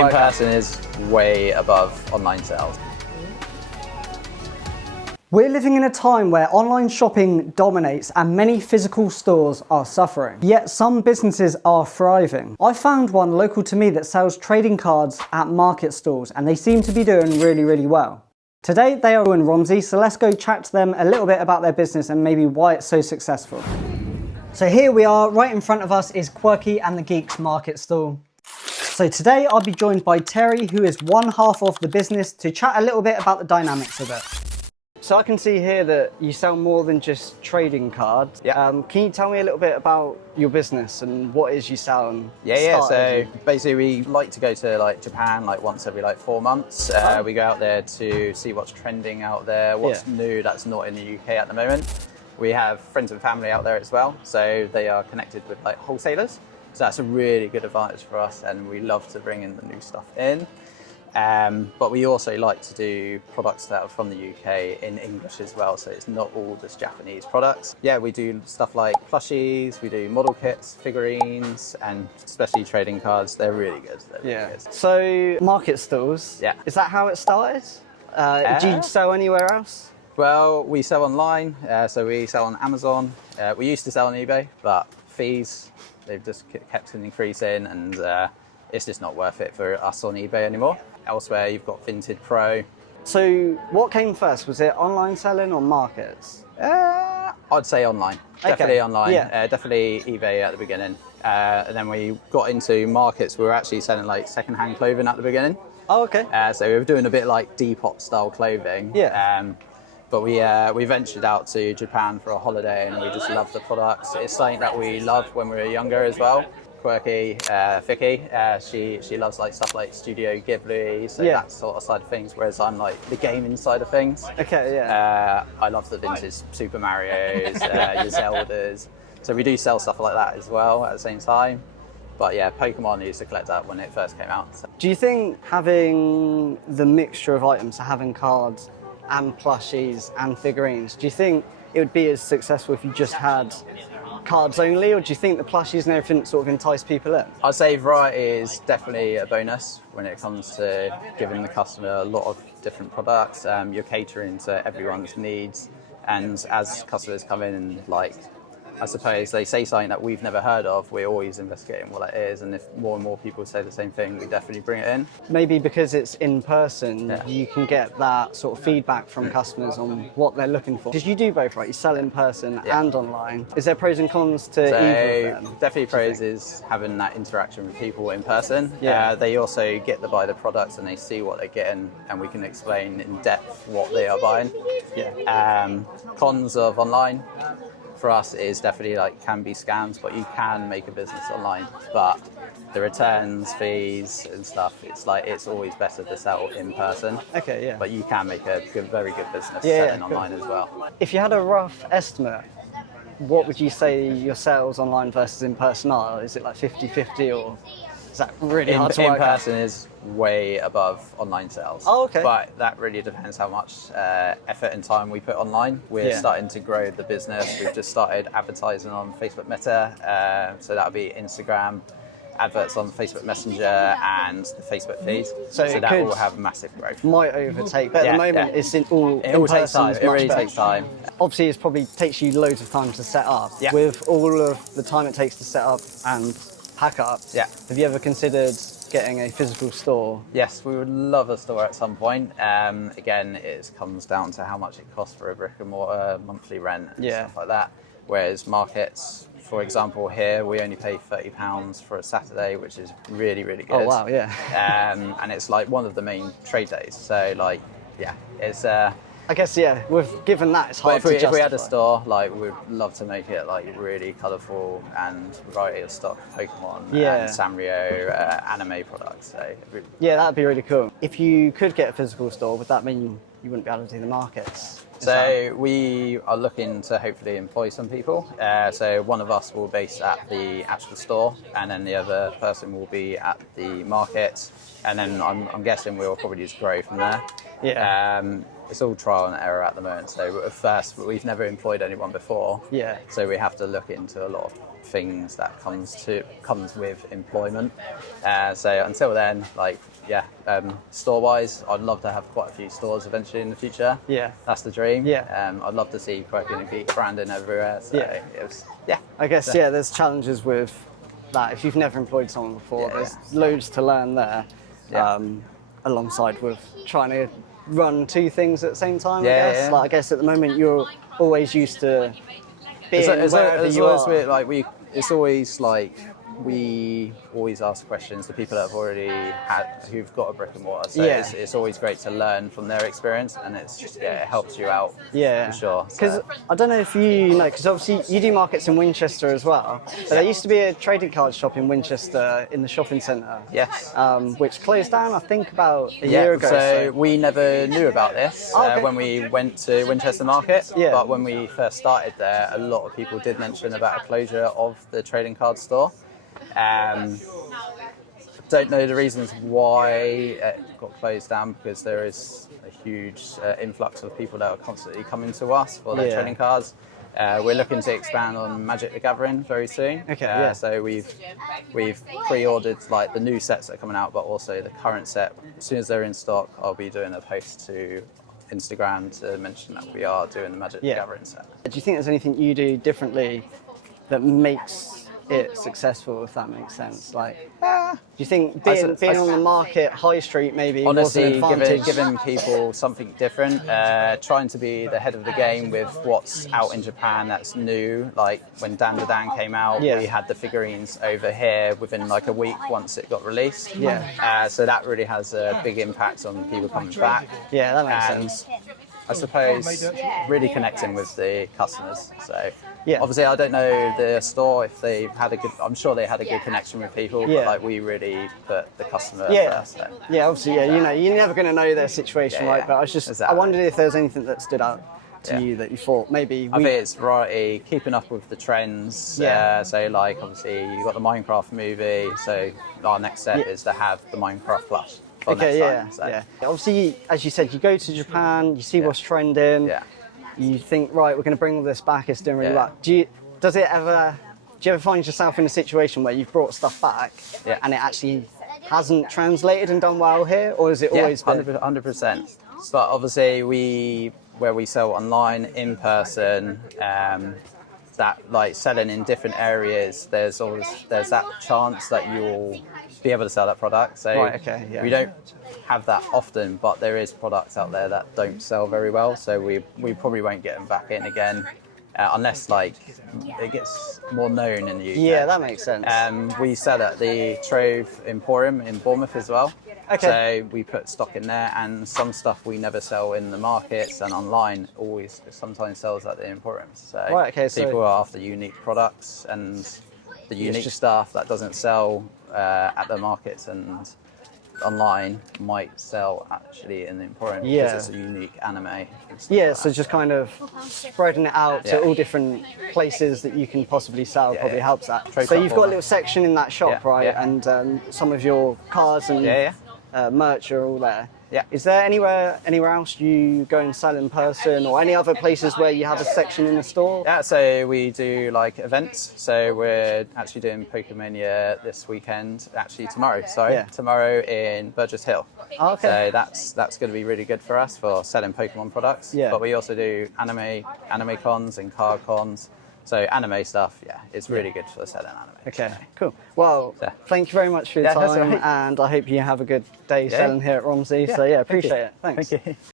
In person is way above online sales. We're living in a time where online shopping dominates and many physical stores are suffering. Yet some businesses are thriving. I found one local to me that sells trading cards at market stalls and they seem to be doing really well. Today they are in Romsey, so let's go chat to them a little bit about their business and maybe why it's so successful. So here we are, right in front of us is Quirky and the Geeks market stall. So today I'll be joined by Terry, who is one half of the business, to chat a little bit about the dynamics of it. So I can see here that you sell more than just trading cards. Yeah. Can you tell me a little bit about your business and what it is you sell? And So basically we like to go to like Japan like once every like 4 months. We go out there to see what's trending out there, what's new that's not in the UK at the moment. We have friends and family out there as well, so they are connected with like wholesalers. So that's a really good advantage for us, and we love to bring in the new stuff in. But we also like to do products that are from the UK in English as well, so it's not all just Japanese products. Yeah, we do stuff like plushies, we do model kits, figurines, and especially trading cards. They're really good. Good. So market stalls, is that how it started? Do you sell anywhere else? Well, we sell online, so we sell on Amazon. We used to sell on eBay, but fees, they've just kept increasing, and it's just not worth it for us on eBay anymore. Elsewhere, you've got Vinted Pro. So what came first? Was it online selling or markets? I'd say online. Definitely online. Definitely eBay at the beginning. And then we got into markets. We were actually selling like second-hand clothing at the beginning. Oh, okay. So we were doing a bit like Depop style clothing. But we ventured out to Japan for a holiday, and we just loved the products. It's something that we loved when we were younger as well. Quirky, Vicky, she loves like stuff like Studio Ghibli, so that sort of side of things, whereas I'm like the gaming side of things. I love the vintage Super Marios, your Zeldas, so we do sell stuff like that as well at the same time. But yeah, Pokémon used to collect that when it first came out. So. Do you think having the mixture of items, so having cards and plushies and figurines, do you think it would be as successful if you just had cards only, or do you think the plushies and everything sort of entice people in? I'd say variety is definitely a bonus when it comes to giving the customer a lot of different products. You're catering to everyone's needs, and as customers come in and like, I suppose they say something that we've never heard of, we're always investigating what that is, and if more and more people say the same thing, we definitely bring it in. Maybe because it's in person, you can get that sort of feedback from customers on what they're looking for. Because you do both, right? You sell in person and online. Is there pros and cons to either of them? Definitely pros is having that interaction with people in person. They also get to buy the products and they see what they're getting, and we can explain in depth what they are buying. Cons of online for us is definitely like can be scams, but you can make a business online. But the returns, fees and stuff, it's always better to sell in person. But you can make a very good business selling online as well. If you had a rough estimate, what would you say your sales online versus in person are? Is it like 50-50, or is that really hard to work out? In person is way above online sales. Oh, okay. But that really depends how much effort and time we put online. We're starting to grow the business. We've just started advertising on Facebook Meta, so that'll be Instagram, adverts on Facebook Messenger and the Facebook feed. So that will have massive growth. Might overtake, but at the moment it's all takes time. It really takes time. Obviously, it probably takes you loads of time to set up. With all of the time it takes to set up and pack up, have you ever considered getting a physical store? Yes, we would love a store at some point. Again, it comes down to how much it costs for a brick and mortar, monthly rent and stuff like that. Whereas markets, for example, here we only pay £30 for a Saturday, which is really, really good. Oh wow, and it's like one of the main trade days. So like, it's I guess, given that, it's hard to justify. If we had a store, like, we'd love to make it like really colourful and variety of stock, Pokémon and Sanrio, anime products. So that'd be really cool. If you could get a physical store, would that mean you wouldn't be able to do the markets? So we are looking to hopefully employ some people. So one of us will be based at the actual store, and then the other person will be at the market, and then I'm guessing we'll probably just grow from there. it's all trial and error at the moment. So at first, we've never employed anyone before. Yeah. So we have to look into a lot of things that comes with employment. So until then, store-wise, I'd love to have quite a few stores eventually in the future. Yeah. That's the dream. Yeah. I'd love to see Pokémon and Geek branding everywhere. So I guess, there's challenges with that. If you've never employed someone before, there's loads to learn there, alongside with trying to run two things at the same time, I guess. Yeah. Like, I guess at the moment you're always used to being wherever you are. It's always like we always ask questions to people that have already who've got a brick and mortar. So it's always great to learn from their experience, and it helps you out. Yeah, for sure. Because I don't know if you know, because obviously you do markets in Winchester as well. But there used to be a trading card shop in Winchester in the shopping centre. Yes. Which closed down, I think, about a year ago. So we never knew about this when we went to Winchester Market. Yeah. But when we first started there, a lot of people did mention about a closure of the trading card store. Don't know the reasons why it got closed down, because there is a huge influx of people that are constantly coming to us for their trading cards. We're looking to expand on Magic the Gathering very soon. Okay. So we've pre-ordered like the new sets that are coming out, but also the current set. As soon as they're in stock, I'll be doing a post to Instagram to mention that we are doing the Magic the Gathering set. Do you think there's anything you do differently that makes it successful, if that makes sense? Like, do you think being on the market, high street, maybe honestly, was an advantage? giving people something different, trying to be the head of the game with what's out in Japan that's new. Like when Dan the Dan came out, we had the figurines over here within like a week once it got released. So that really has a big impact on people coming back. Yeah, that makes sense. I suppose really connecting with the customers. So Yeah. obviously I don't know the store if they had a good, I'm sure they had a good connection with people, but like we really put the customer first. So. Yeah, obviously, you know, you're never going to know their situation, right? But I was just, I wondered if there was anything that stood out to you that you thought maybe I think it's variety, keeping up with the trends. So like obviously you got the Minecraft movie, so our next step is to have the Minecraft plush. Okay, Obviously, as you said, you go to Japan, you see what's trending. Yeah. You think, right, we're going to bring all this back. It's doing really well. Do you ever find yourself in a situation where you've brought stuff back and it actually hasn't translated and done well here, or has it always been? 100%. But obviously, where we sell online, in person, that like selling in different areas, there's that chance that you'll be able to sell that product. So we don't have that often, but there is products out there that don't sell very well. So we probably won't get them back in again unless like it gets more known in the UK. Yeah, that makes sense. We sell at the Trove Emporium in Bournemouth as well. So we put stock in there, and some stuff we never sell in the markets and online always sometimes sells at the Emporiums. So people are after unique products and the unique stuff that doesn't sell at the markets and online might sell actually in the Emporium because it's a unique anime. So just kind of spreading it out to all different places that you can possibly sell probably helps that. So you've got a little section in that shop, right? And some of your cars and merch are all there. Yeah. Is there anywhere else you go and sell in person, or any other places where you have a section in the store? Yeah, so we do like events. So we're actually doing Pokemania this weekend, actually tomorrow. Tomorrow in Burgess Hill. Oh, okay. So that's going to be really good for us for selling Pokemon products. Yeah. But we also do anime cons and card cons. So anime stuff, it's really good for selling anime. Okay, cool. Well, thank you very much for your time, and I hope you have a good day selling here at Romsey. So appreciate it. Thanks. Thank you.